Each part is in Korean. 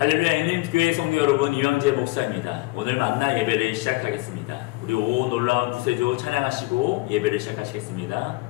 할렐루야 인민교회 성도 여러분, 유영재 목사입니다. 오늘 만나 예배를 시작하겠습니다. 우리 오 놀라운 구세주 찬양하시고 예배를 시작하시겠습니다.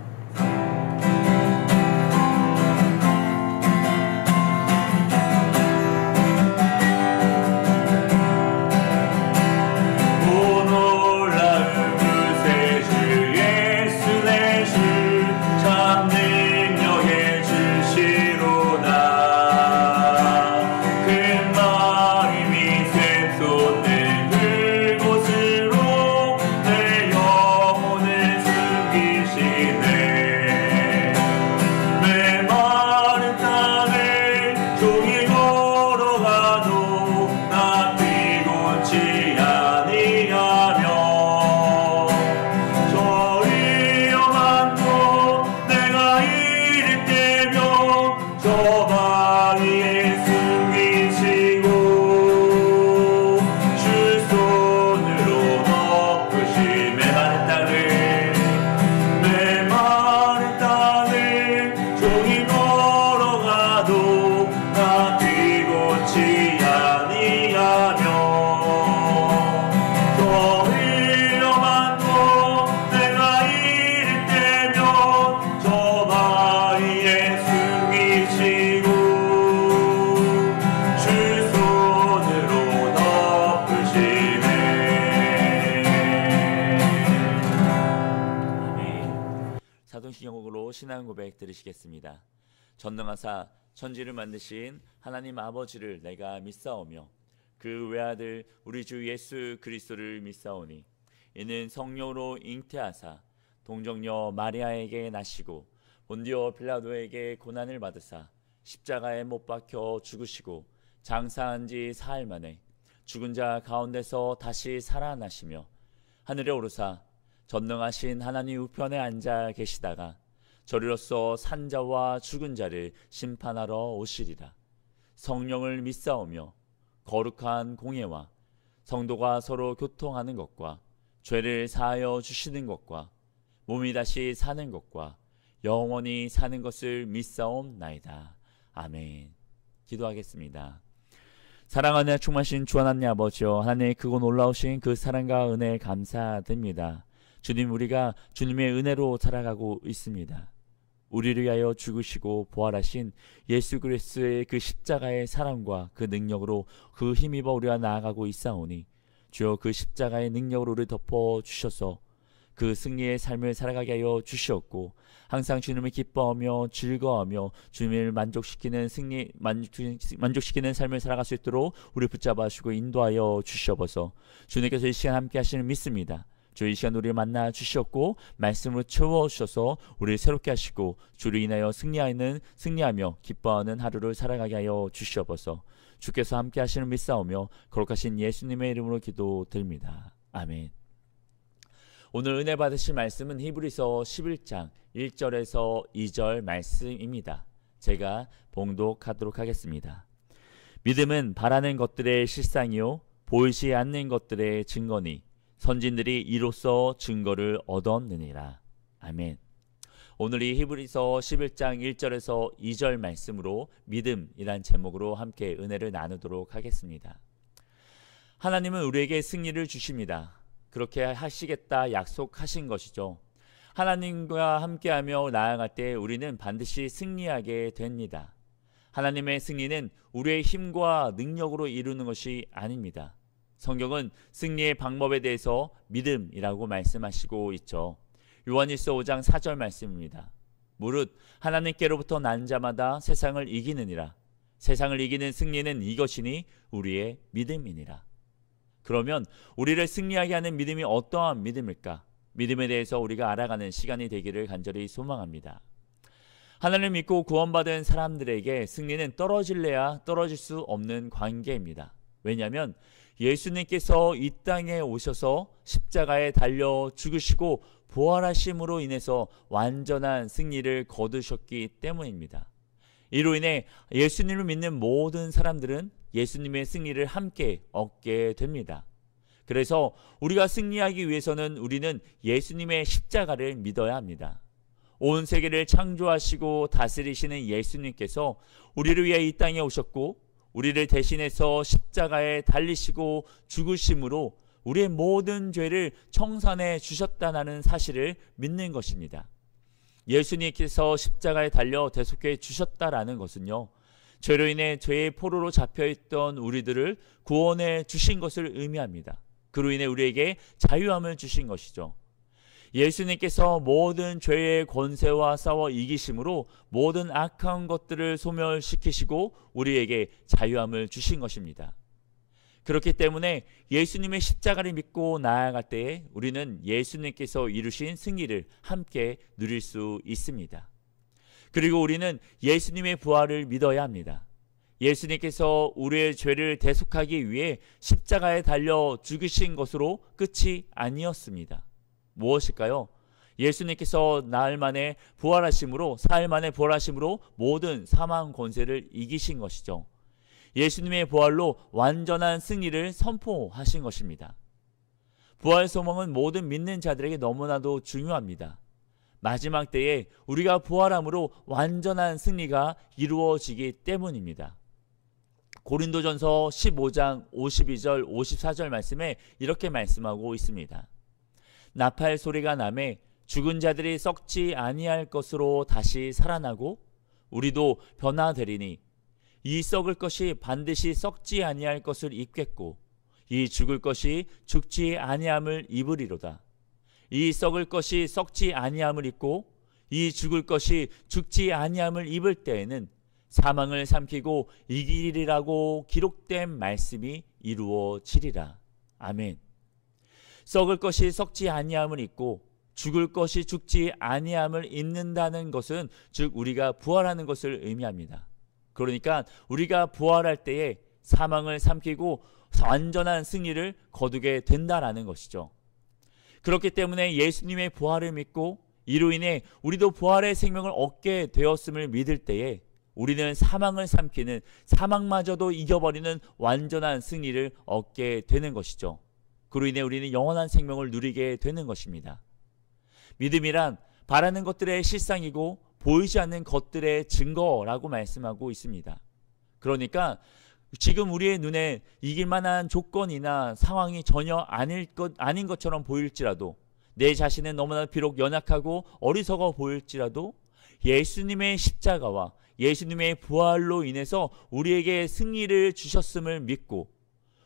신앙 고백 드리시겠습니다. 전능하사 천지를 만드신 하나님 아버지를 내가 믿사오며 그 외아들 우리 주 예수 그리스도를 믿사오니 이는 성령으로 잉태하사 동정녀 마리아에게 나시고 본디오 빌라도에게 고난을 받으사 십자가에 못 박혀 죽으시고 장사한 지 사흘 만에 죽은 자 가운데서 다시 살아나시며 하늘에 오르사 전능하신 하나님 우편에 앉아 계시다가 저리로서 산자와 죽은 자를 심판하러 오시리라. 성령을 믿사오며 거룩한 공예와 성도가 서로 교통하는 것과 죄를 사하여 주시는 것과 몸이 다시 사는 것과 영원히 사는 것을 믿사옵나이다. 아멘. 기도하겠습니다. 사랑하는 충만하신 주 하나님 아버지여, 하나님의 크고 놀라우신 그 사랑과 은혜에 감사드립니다. 주님, 우리가 주님의 은혜로 살아가고 있습니다. 우리를 위하여 죽으시고 부활하신 예수 그리스도의 그 십자가의 사랑과 그 능력으로 그 힘입어 우리가 나아가고 있사오니 주여, 그 십자가의 능력으로 우리를 덮어주셔서 그 승리의 삶을 살아가게 하여 주시었고 항상 주님을 기뻐하며 즐거워하며 주님을 만족시키는 삶을 살아갈 수 있도록 우리를 붙잡아 주시고 인도하여 주시옵소서. 주님께서 이 시간 함께 하시는 믿습니다. 주 이 시간 우리를 만나 주셨고 말씀으로 채워주셔서 우리를 새롭게 하시고 주를 인하여 승리하며 기뻐하는 하루를 살아가게 하여 주시옵소서. 주께서 함께 하시는 믿사오며 거룩하신 예수님의 이름으로 기도드립니다. 아멘. 오늘 은혜 받으실 말씀은 히브리서 11장 1절에서 2절 말씀입니다. 제가 봉독하도록 하겠습니다. 믿음은 바라는 것들의 실상이요 보이지 않는 것들의 증거니 선진들이 이로써 증거를 얻었느니라. 아멘. 오늘 이 히브리서 11장 1절에서 2절 말씀으로 믿음이란 제목으로 함께 은혜를 나누도록 하겠습니다. 하나님은 우리에게 승리를 주십니다. 그렇게 하시겠다 약속하신 것이죠. 하나님과 함께하며 나아갈 때 우리는 반드시 승리하게 됩니다. 하나님의 승리는 우리의 힘과 능력으로 이루는 것이 아닙니다. 성경은 승리의 방법에 대해서 믿음이라고 말씀하시고 있죠. 요한일서 5장 4절 말씀입니다. 무릇 하나님께로부터 난 자마다 세상을 이기느니라. 세상을 이기는 승리는 이것이니 우리의 믿음이니라. 그러면 우리를 승리하게 하는 믿음이 어떠한 믿음일까? 믿음에 대해서 우리가 알아가는 시간이 되기를 간절히 소망합니다. 하나님을 믿고 구원받은 사람들에게 승리는 떨어질래야 떨어질 수 없는 관계입니다. 왜냐하면 예수님께서 이 땅에 오셔서 십자가에 달려 죽으시고 부활하심으로 인해서 완전한 승리를 거두셨기 때문입니다. 이로 인해 예수님을 믿는 모든 사람들은 예수님의 승리를 함께 얻게 됩니다. 그래서 우리가 승리하기 위해서는 우리는 예수님의 십자가를 믿어야 합니다. 온 세계를 창조하시고 다스리시는 예수님께서 우리를 위해 이 땅에 오셨고 우리를 대신해서 십자가에 달리시고 죽으심으로 우리의 모든 죄를 청산해 주셨다는 사실을 믿는 것입니다. 예수님께서 십자가에 달려 대속해 주셨다라는 것은요, 죄로 인해 죄의 포로로 잡혀있던 우리들을 구원해 주신 것을 의미합니다. 그로 인해 우리에게 자유함을 주신 것이죠. 예수님께서 모든 죄의 권세와 싸워 이기심으로 모든 악한 것들을 소멸시키시고 우리에게 자유함을 주신 것입니다. 그렇기 때문에 예수님의 십자가를 믿고 나아갈 때에 우리는 예수님께서 이루신 승리를 함께 누릴 수 있습니다. 그리고 우리는 예수님의 부활을 믿어야 합니다. 예수님께서 우리의 죄를 대속하기 위해 십자가에 달려 죽으신 것으로 끝이 아니었습니다. 무엇일까요? 예수님께서 사흘 만에 부활하심으로 모든 사망 권세를 이기신 것이죠. 예수님의 부활로 완전한 승리를 선포하신 것입니다. 부활 소망은 모든 믿는 자들에게 너무나도 중요합니다. 마지막 때에 우리가 부활함으로 완전한 승리가 이루어지기 때문입니다. 고린도전서 15장 52절 54절 말씀에 이렇게 말씀하고 있습니다. 나팔 소리가 나매 죽은 자들이 썩지 아니할 것으로 다시 살아나고 우리도 변화되리니 이 썩을 것이 반드시 썩지 아니할 것을 입겠고 이 죽을 것이 죽지 아니함을 입으리로다. 이 썩을 것이 썩지 아니함을 입고 이 죽을 것이 죽지 아니함을 입을 때에는 사망을 삼키고 이기리라고 기록된 말씀이 이루어지리라. 아멘. 썩을 것이 썩지 아니함을 입고 죽을 것이 죽지 아니함을 입는다는 것은 즉 우리가 부활하는 것을 의미합니다. 그러니까 우리가 부활할 때에 사망을 삼키고 완전한 승리를 거두게 된다라는 것이죠. 그렇기 때문에 예수님의 부활을 믿고 이로 인해 우리도 부활의 생명을 얻게 되었음을 믿을 때에 우리는 사망을 삼키는, 사망마저도 이겨버리는 완전한 승리를 얻게 되는 것이죠. 그로 인해 우리는 영원한 생명을 누리게 되는 것입니다. 믿음이란 바라는 것들의 실상이고 보이지 않는 것들의 증거라고 말씀하고 있습니다. 그러니까 지금 우리의 눈에 이길 만한 조건이나 상황이 전혀 아닌 것처럼 보일지라도, 내 자신은 너무나 비록 연약하고 어리석어 보일지라도 예수님의 십자가와 예수님의 부활로 인해서 우리에게 승리를 주셨음을 믿고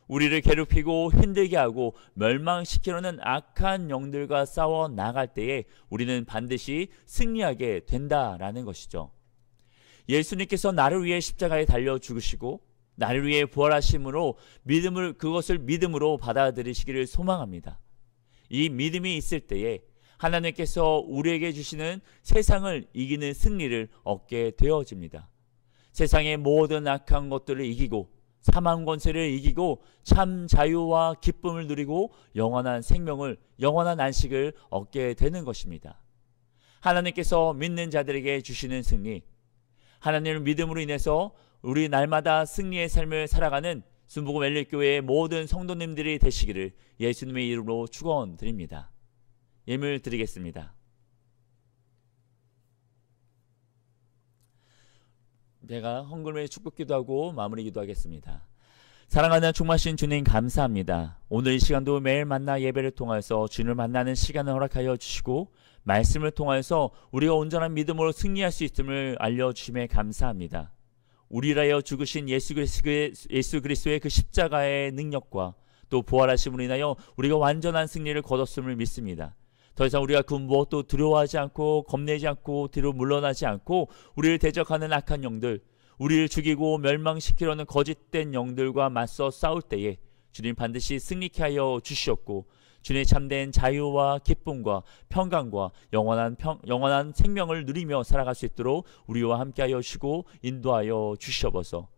우리를 괴롭히고 힘들게 하고 멸망시키려는 악한 영들과 싸워 나갈 때에 우리는 반드시 승리하게 된다라는 것이죠. 예수님께서 나를 위해 십자가에 달려 죽으시고 나를 위해 부활하심으로 그것을 믿음으로 받아들이시기를 소망합니다. 이 믿음이 있을 때에 하나님께서 우리에게 주시는 세상을 이기는 승리를 얻게 되어집니다. 세상의 모든 악한 것들을 이기고 사망 권세를 이기고 참 자유와 기쁨을 누리고 영원한 생명을, 영원한 안식을 얻게 되는 것입니다. 하나님께서 믿는 자들에게 주시는 승리, 하나님을 믿음으로 인해서 우리 날마다 승리의 삶을 살아가는 순복음 엘리교회의 모든 성도님들이 되시기를 예수님의 이름으로 축원드립니다. 예물 드리겠습니다. 제가 헌금을 축복 기도하고 마무리 기도하겠습니다. 사랑하는 충만하신 주님 감사합니다. 오늘 이 시간도 매일 만나 예배를 통해서 주님을 만나는 시간을 허락하여 주시고 말씀을 통해서 우리가 온전한 믿음으로 승리할 수 있음을 알려주심에 감사합니다. 우리라여 죽으신 예수 그리스도의 그 십자가의 능력과 또 부활하심으로 인하여 우리가 완전한 승리를 거뒀음을 믿습니다. 더 이상 우리가 그 무엇도 두려워하지 않고 겁내지 않고 뒤로 물러나지 않고 우리를 대적하는 악한 영들, 우리를 죽이고 멸망시키려는 거짓된 영들과 맞서 싸울 때에 주님 반드시 승리케 하여 주시옵고 주님의 참된 자유와 기쁨과 평강과 영원한 생명을 누리며 살아갈 수 있도록 우리와 함께하여 주시고 인도하여 주시옵소서.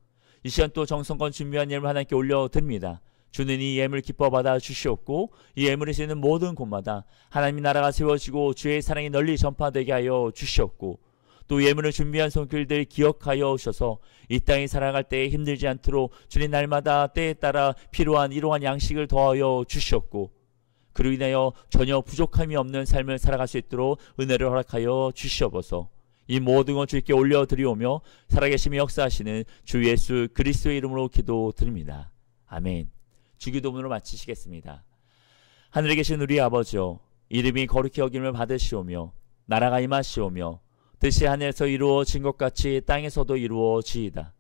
이 시간 또 정성껏 준비한 예물 하나님께 올려드립니다. 주는 이 예물 기뻐 받아 주시옵고 이 예물에 쓰이는 모든 곳마다 하나님의 나라가 세워지고 주의 사랑이 널리 전파되게 하여 주시옵고 또 예물을 준비한 손길들 기억하여 오셔서 이 땅에 살아갈 때에 힘들지 않도록 주님 날마다 때에 따라 필요한 이러한 양식을 더하여 주시옵고 그로 인하여 전혀 부족함이 없는 삶을 살아갈 수 있도록 은혜를 허락하여 주시옵소서. 이 모든 것 주께 올려드리오며 살아계심이 역사하시는 주 예수 그리스도의 이름으로 기도드립니다. 아멘. 주기도문으로 마치시겠습니다. 하늘에 계신 우리 아버지여, 이름이 거룩히 여김을 받으시오며 나라가 임하시오며 뜻이 하늘에서 이루어진 것 같이 땅에서도 이루어지이다.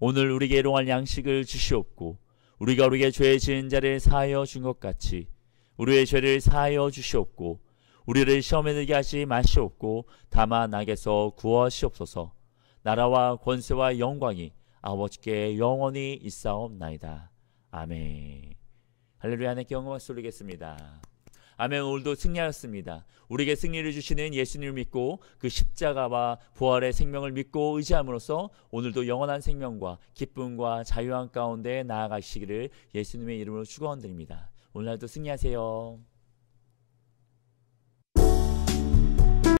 오늘 우리에게 일용할 양식을 주시옵고 우리가 우리에게 죄 지은 자를 사하여 준 것 같이 우리의 죄를 사하여 주시옵고 우리를 시험에 들게 하지 마시옵고 다만 악에서 구하시옵소서. 나라와 권세와 영광이 아버지께 영원히 있사옵나이다. 아멘. 할렐루야. 하나님께 영광을 돌리겠습니다. 아멘. 오늘도 승리하였습니다. 우리에게 승리를 주시는 예수님을 믿고 그 십자가와 부활의 생명을 믿고 의지함으로써 오늘도 영원한 생명과 기쁨과 자유함 가운데 나아가시기를 예수님의 이름으로 축원드립니다. 오늘날도 승리하세요.